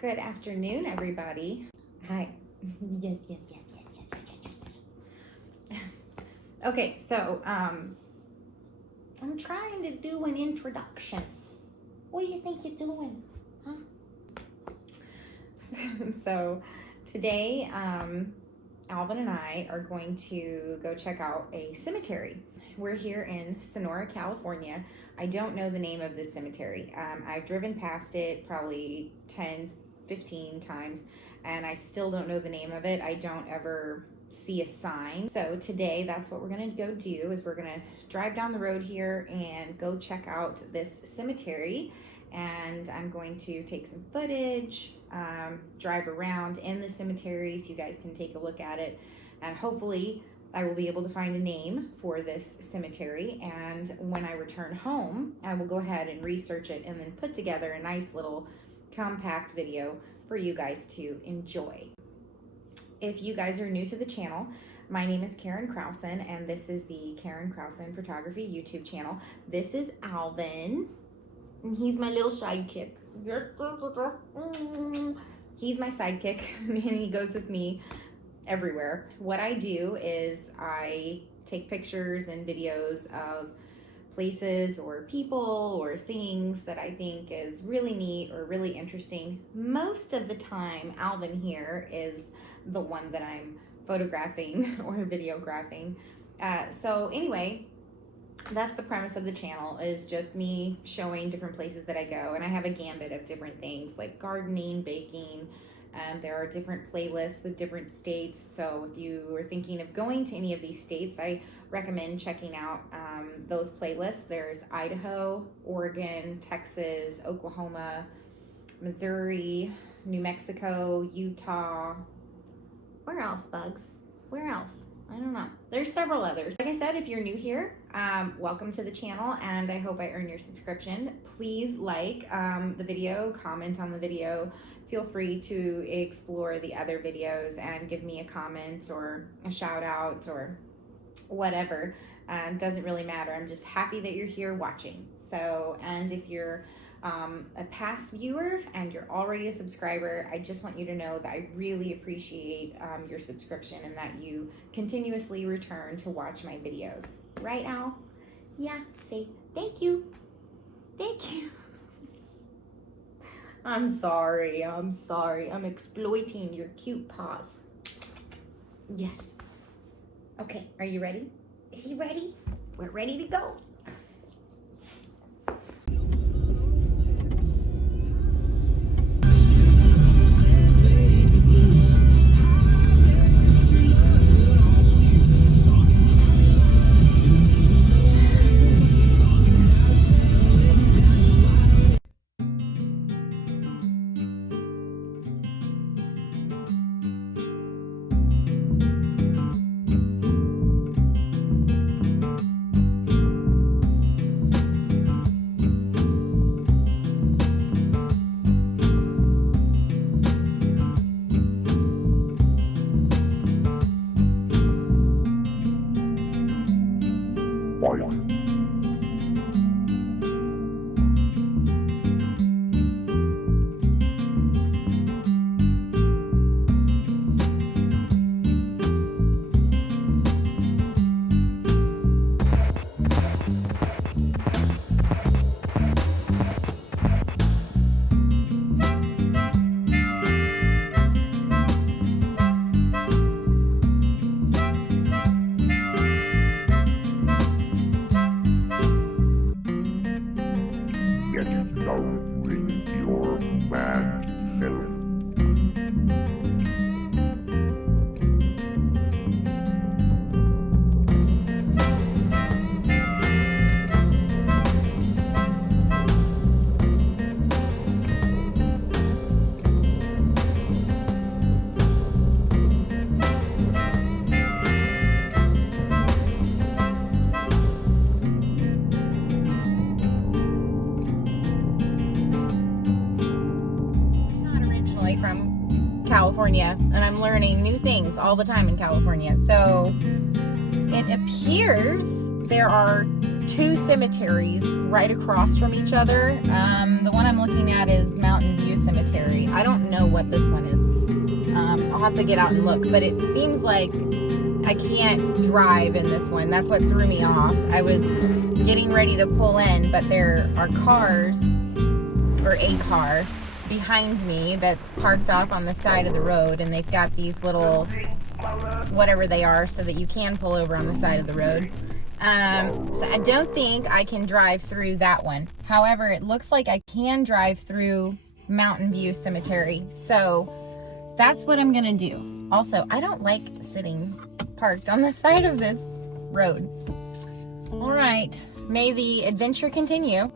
Good afternoon, everybody. Hi. Yes. Okay, so I'm trying to do an introduction. What do you think you're doing, huh? So today, Alvin and I are going to go check out a cemetery. We're here in Sonora, California. I don't know the name of this cemetery. I've driven past it probably 10, 15 times, and I still don't know the name of it. I don't ever see a sign. So today, that's what we're gonna go do, is we're gonna drive down the road here and go check out this cemetery. And I'm going to take some footage, drive around in the cemetery so you guys can take a look at it, and hopefully I will be able to find a name for this cemetery. And when I return home, I will go ahead and research it and then put together a nice little compact video for you guys to enjoy. If you guys are new to the channel, my name is Karen Krausen, and this is the Karen Krausen Photography YouTube channel. This is Alvin. And he's my little sidekick. He's my sidekick, and he goes with me everywhere. What I do is I take pictures and videos of places or people or things that I think is really neat or really interesting. Most of the time, Alvin here is the one that I'm photographing or videographing. So anyway, that's the premise of the channel, is just me showing different places that I go. And I have a gambit of different things like gardening, baking, and there are different playlists with different states. So if you are thinking of going to any of these states, I recommend checking out those playlists. There's Idaho, Oregon, Texas, Oklahoma, Missouri, New Mexico, Utah. Where else, Bugs? Where else? I don't know. There's several others. Like I said, if you're new here, welcome to the channel, and I hope I earn your subscription. Please like the video, comment on the video. Feel free to explore the other videos and give me a comment or a shout out or whatever. Doesn't really matter. I'm just happy that you're here watching. So, and if you're a past viewer and you're already a subscriber, I just want you to know that I really appreciate your subscription and that you continuously return to watch my videos. Right, Al? Yeah, say thank you. Thank you. I'm sorry. I'm exploiting your cute paws. Yes. Okay, are you ready? Is he ready? We're ready to go. From California, and I'm learning new things all the time in California. So it appears there are two cemeteries right across from each other. The one I'm looking at is Mountain View Cemetery. I don't know what this one is. I'll have to get out and look, but it seems like I can't drive in this one. That's what threw me off. I was getting ready to pull in, but there are cars, or a car, behind me that's parked off on the side of the road, and they've got these little, whatever they are, so that you can pull over on the side of the road. So I don't think I can drive through that one. However, it looks like I can drive through Mountain View Cemetery. So that's what I'm gonna do. Also, I don't like sitting parked on the side of this road. All right, may the adventure continue.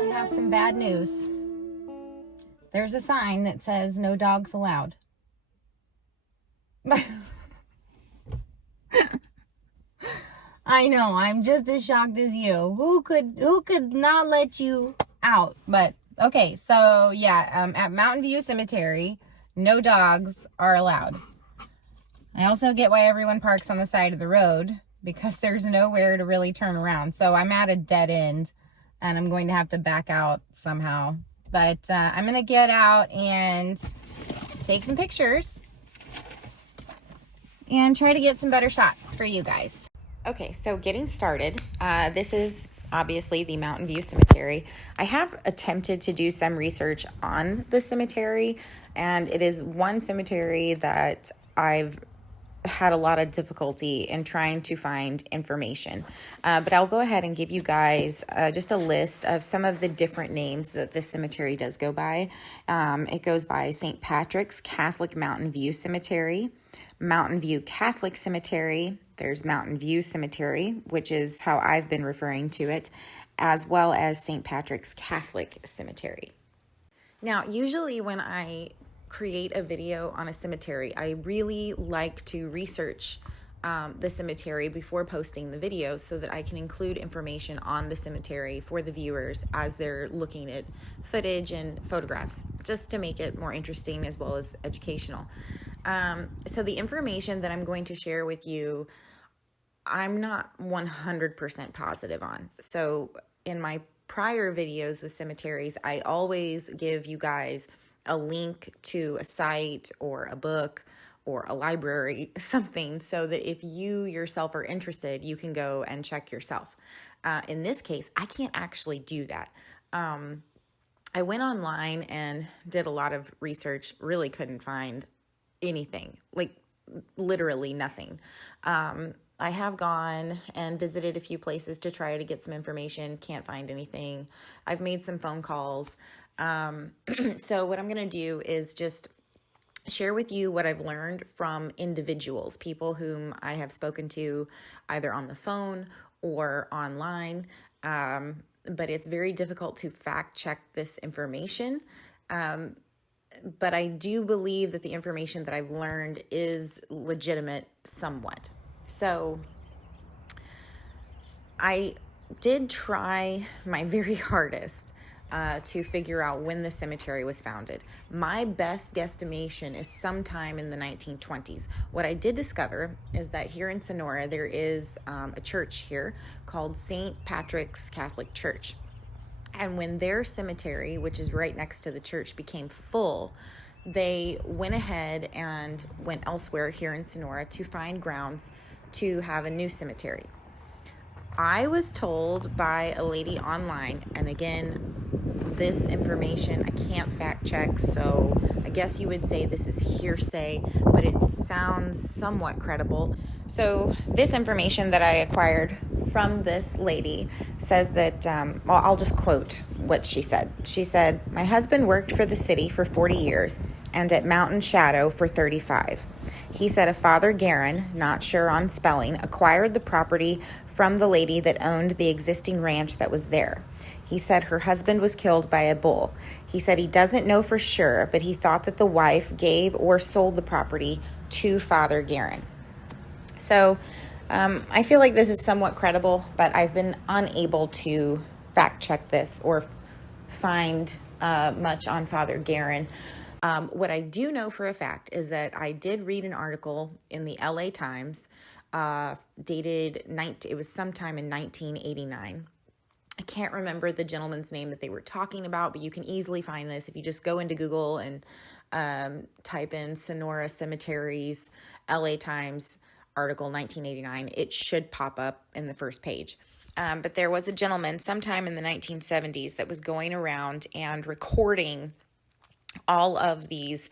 I have some bad news. There's a sign that says no dogs allowed. I know, I'm just as shocked as you. Who could not let you out? But okay, so yeah, at Mountain View Cemetery, no dogs are allowed. I also get why everyone parks on the side of the road, because there's nowhere to really turn around. So I'm at a dead end and I'm going to have to back out somehow. But I'm going to get out and take some pictures and try to get some better shots for you guys. Okay, so getting started. This is obviously the Mountain View Cemetery. I have attempted to do some research on the cemetery, and it is one cemetery that I've had a lot of difficulty in trying to find information. But I'll go ahead and give you guys just a list of some of the different names that this cemetery does go by. It goes by St. Patrick's Catholic Mountain View Cemetery, Mountain View Catholic Cemetery. There's Mountain View Cemetery, which is how I've been referring to it, as well as St. Patrick's Catholic Cemetery. Now, usually when I create a video on a cemetery, I really like to research the cemetery before posting the video so that I can include information on the cemetery for the viewers as they're looking at footage and photographs, just to make it more interesting as well as educational. So the information that I'm going to share with you, I'm not 100% positive on. So in my prior videos with cemeteries, I always give you guys a link to a site or a book or a library, something, so that if you yourself are interested, you can go and check yourself. In this case, I can't actually do that. I went online and did a lot of research, really couldn't find anything, like literally nothing. I have gone and visited a few places to try to get some information, can't find anything. I've made some phone calls. So what I'm going to do is just share with you what I've learned from individuals, people whom I have spoken to either on the phone or online. But it's very difficult to fact check this information. But I do believe that the information that I've learned is legitimate somewhat. So I did try my very hardest to figure out when the cemetery was founded. My best guesstimation is sometime in the 1920s. What I did discover is that here in Sonora, there is a church here called St. Patrick's Catholic Church. And when their cemetery, which is right next to the church, became full, they went ahead and went elsewhere here in Sonora to find grounds to have a new cemetery. I was told by a lady online, and again, this information I can't fact check, so I guess you would say this is hearsay, but it sounds somewhat credible. So this information that I acquired from this lady says that, well, I'll just quote what she said. She said, "My husband worked for the city for 40 years and at Mountain Shadow for 35. He said a Father Garin, not sure on spelling, acquired the property from the lady that owned the existing ranch that was there. He said her husband was killed by a bull. He said he doesn't know for sure, but he thought that the wife gave or sold the property to Father Garin." So I feel like this is somewhat credible, but I've been unable to fact check this or find much on Father Garin. What I do know for a fact is that I did read an article in the LA Times dated, it was sometime in 1989. I can't remember the gentleman's name that they were talking about, but you can easily find this if you just go into Google and type in Sonora Cemeteries, LA Times article 1989. It should pop up in the first page. But there was a gentleman sometime in the 1970s that was going around and recording all of these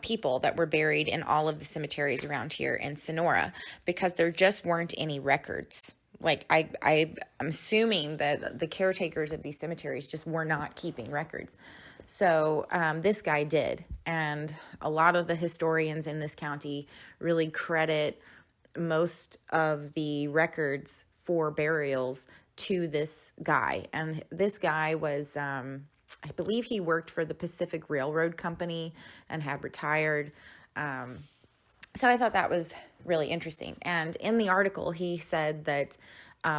people that were buried in all of the cemeteries around here in Sonora, because there just weren't any records. Like I'm assuming that the caretakers of these cemeteries just were not keeping records. So this guy did. And a lot of the historians in this county really credit most of the records for burials to this guy. And this guy was, I believe he worked for the Pacific Railroad Company and had retired. So I thought that was really interesting. And in the article, he said that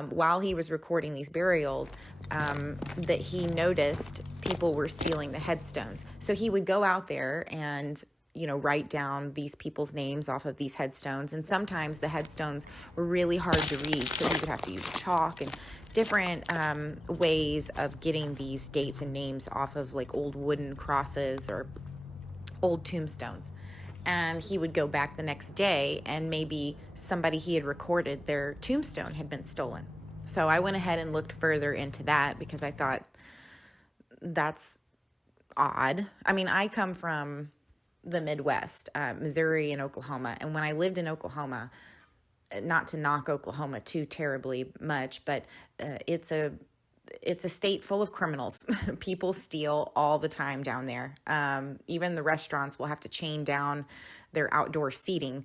while he was recording these burials, that he noticed people were stealing the headstones. So he would go out there and write down these people's names off of these headstones. And sometimes the headstones were really hard to read, so he would have to use chalk and different ways of getting these dates and names off of like old wooden crosses or old tombstones. And he would go back the next day and maybe somebody he had recorded, their tombstone had been stolen. So I went ahead and looked further into that because I thought that's odd. I mean, I come from the Midwest, Missouri and Oklahoma. And when I lived in Oklahoma, not to knock Oklahoma too terribly much, but it's a state full of criminals. People steal all the time down there. Even the restaurants will have to chain down their outdoor seating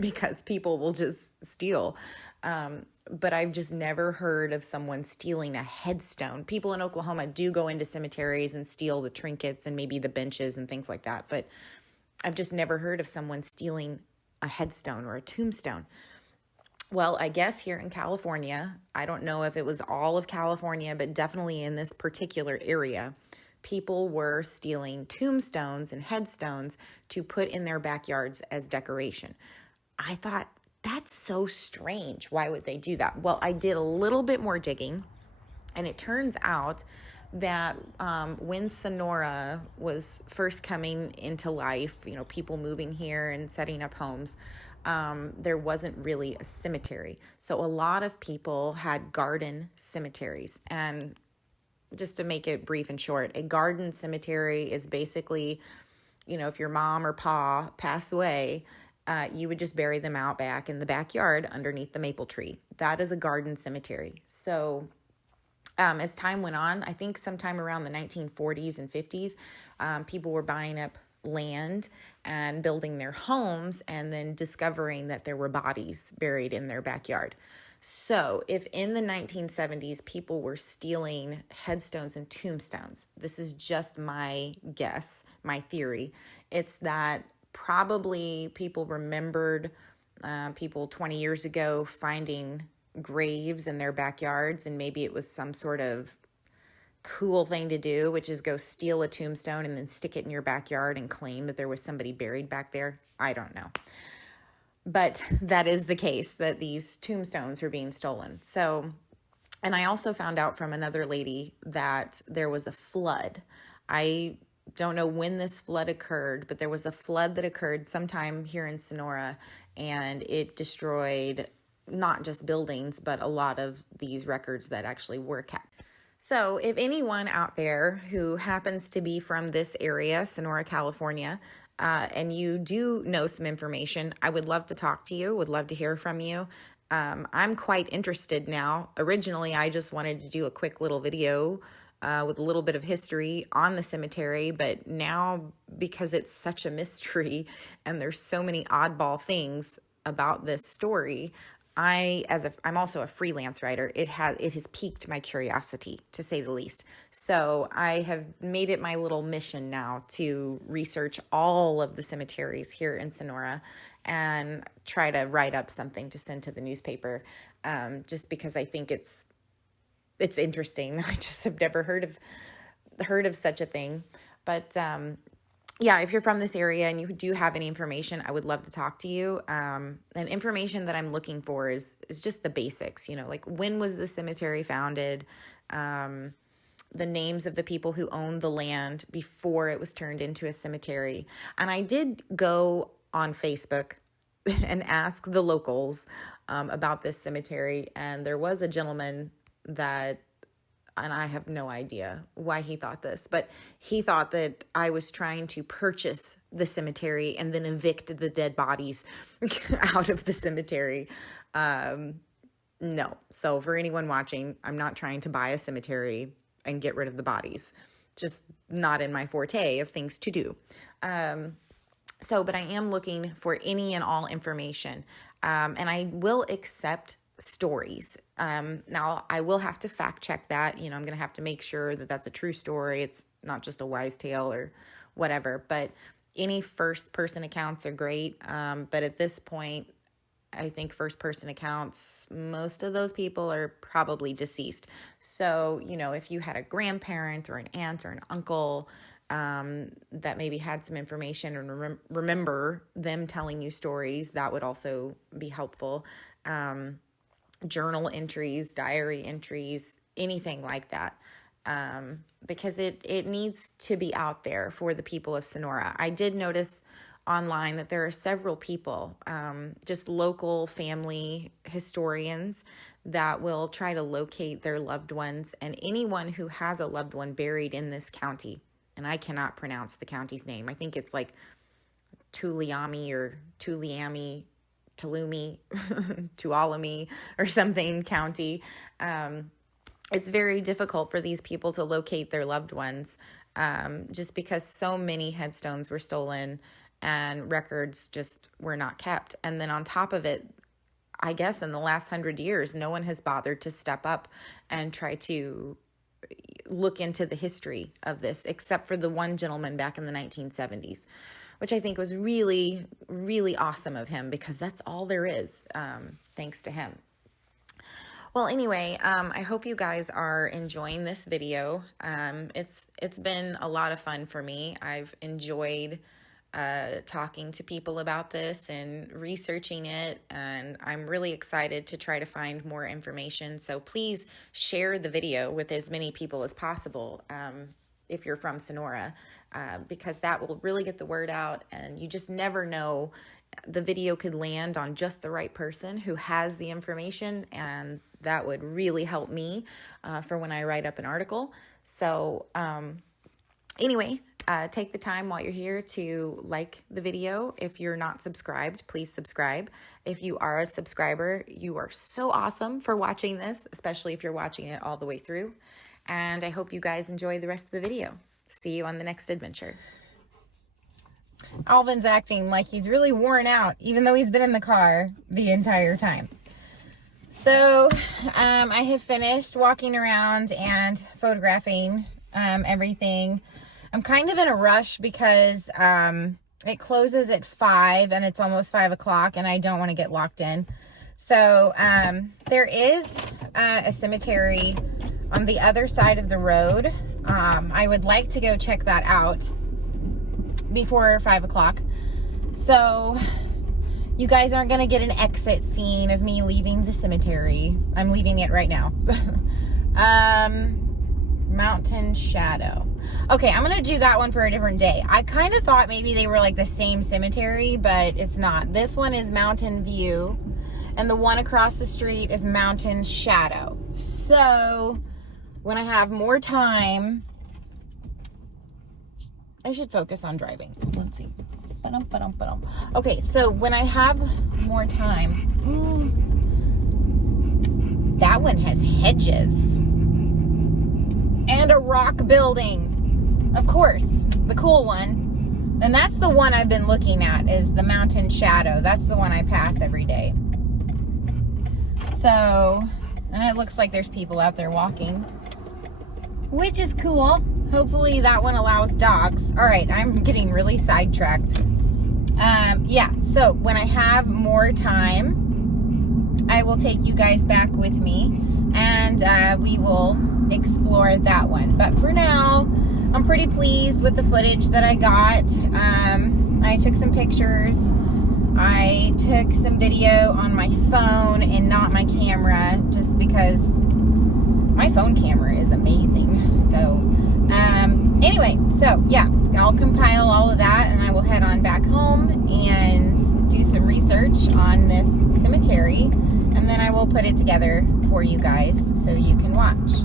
because people will just steal. But I've just never heard of someone stealing a headstone. People in Oklahoma do go into cemeteries and steal the trinkets and maybe the benches and things like that. But I've just never heard of someone stealing a headstone or a tombstone. Well, I guess here in California, I don't know if it was all of California, but definitely in this particular area, people were stealing tombstones and headstones to put in their backyards as decoration. I thought, that's so strange. Why would they do that? Well, I did a little bit more digging, and it turns out that when Sonora was first coming into life, people moving here and setting up homes, there wasn't really a cemetery. So a lot of people had garden cemeteries. And just to make it brief and short, a garden cemetery is basically, if your mom or pa pass away, you would just bury them out back in the backyard underneath the maple tree. That is a garden cemetery. So as time went on, I think sometime around the 1940s and 50s, people were buying up land and building their homes and then discovering that there were bodies buried in their backyard. So if in the 1970s people were stealing headstones and tombstones, this is just my guess, my theory, it's that probably people remembered people 20 years ago finding graves in their backyards, and maybe it was some sort of cool thing to do, which is go steal a tombstone and then stick it in your backyard and claim that there was somebody buried back there. I don't know. But that is the case, that these tombstones were being stolen. So, and I also found out from another lady that there was a flood. I don't know when this flood occurred, but there was a flood that occurred sometime here in Sonora, and it destroyed not just buildings, but a lot of these records that actually were kept. So if anyone out there who happens to be from this area, Sonora, California, and you do know some information, I would love to talk to you, would love to hear from you. I'm quite interested now. Originally, I just wanted to do a quick little video with a little bit of history on the cemetery. But now, because it's such a mystery and there's so many oddball things about this story, I'm also a freelance writer. It has piqued my curiosity, to say the least. So I have made it my little mission now to research all of the cemeteries here in Sonora and try to write up something to send to the newspaper, just because I think it's interesting. I just have never heard of such a thing. But yeah, if you're from this area and you do have any information, I would love to talk to you. And information that I'm looking for is just the basics, like when was the cemetery founded, the names of the people who owned the land before it was turned into a cemetery. And I did go on Facebook and ask the locals about this cemetery, and there was a gentleman and I have no idea why he thought this, but he thought that I was trying to purchase the cemetery and then evict the dead bodies out of the cemetery. No. So for anyone watching, I'm not trying to buy a cemetery and get rid of the bodies. Just not in my forte of things to do. But I am looking for any and all information. And I will accept stories. Now I will have to fact check that, I'm going to have to make sure that that's a true story. It's not just a wise tale or whatever, but any first person accounts are great. But at this point, I think first person accounts, most of those people are probably deceased. So, if you had a grandparent or an aunt or an uncle, that maybe had some information and remember them telling you stories, that would also be helpful. Journal entries, diary entries, anything like that, because it needs to be out there for the people of Sonora. I did notice online that there are several people, just local family historians, that will try to locate their loved ones and anyone who has a loved one buried in this county. And I cannot pronounce the county's name. I think it's like Tuliami or Tuliami, Tulumi, Tuolumne or something county. It's very difficult for these people to locate their loved ones, just because so many headstones were stolen and records just were not kept. And then on top of it, I guess in the last 100 years, no one has bothered to step up and try to look into the history of this, except for the one gentleman back in the 1970s. Which I think was really, really awesome of him, because that's all there is, thanks to him. Well, anyway, I hope you guys are enjoying this video. It's been a lot of fun for me. I've enjoyed talking to people about this and researching it, and I'm really excited to try to find more information. So please share the video with as many people as possible, if you're from Sonora, because that will really get the word out, and you just never know. The video could land on just the right person who has the information, and that would really help me for when I write up an article. So anyway, take the time while you're here to like the video. If you're not subscribed, please subscribe. If you are a subscriber, you are so awesome for watching this, especially if you're watching it all the way through. And I hope you guys enjoy the rest of the video. See you on the next adventure. Alvin's acting like he's really worn out, even though he's been in the car the entire time. So I have finished walking around and photographing everything. I'm kind of in a rush because it closes at 5 and it's almost 5 o'clock and I don't want to get locked in. So there is a cemetery on the other side of the road. I would like to go check that out before 5 o'clock. So you guys aren't going to get an exit scene of me leaving the cemetery. I'm leaving it right now. Mountain Shadow. Okay, I'm going to do that one for a different day. I kind of thought maybe they were like the same cemetery, but it's not. This one is Mountain View, and the one across the street is Mountain Shadow. So when I have more time, I should focus on driving. Let's see. Okay, so when I have more time, that one has hedges. and a rock building. Of course, the cool one. And that's the one I've been looking at, is the mountain shadow. That's the one I pass every day. So, and it looks like there's people out there walking, which is cool. Hopefully that one allows dogs. All right, I'm getting really sidetracked. Yeah, so when I have more time, I will take you guys back with me, and we will explore that one. But for now, I'm pretty pleased with the footage that I got. I took some pictures. I took some video on my phone and not my camera, just because my phone camera is amazing. So anyway, so yeah, I'll compile all of that, and I will head on back home and do some research on this cemetery, and then I will put it together for you guys so you can watch.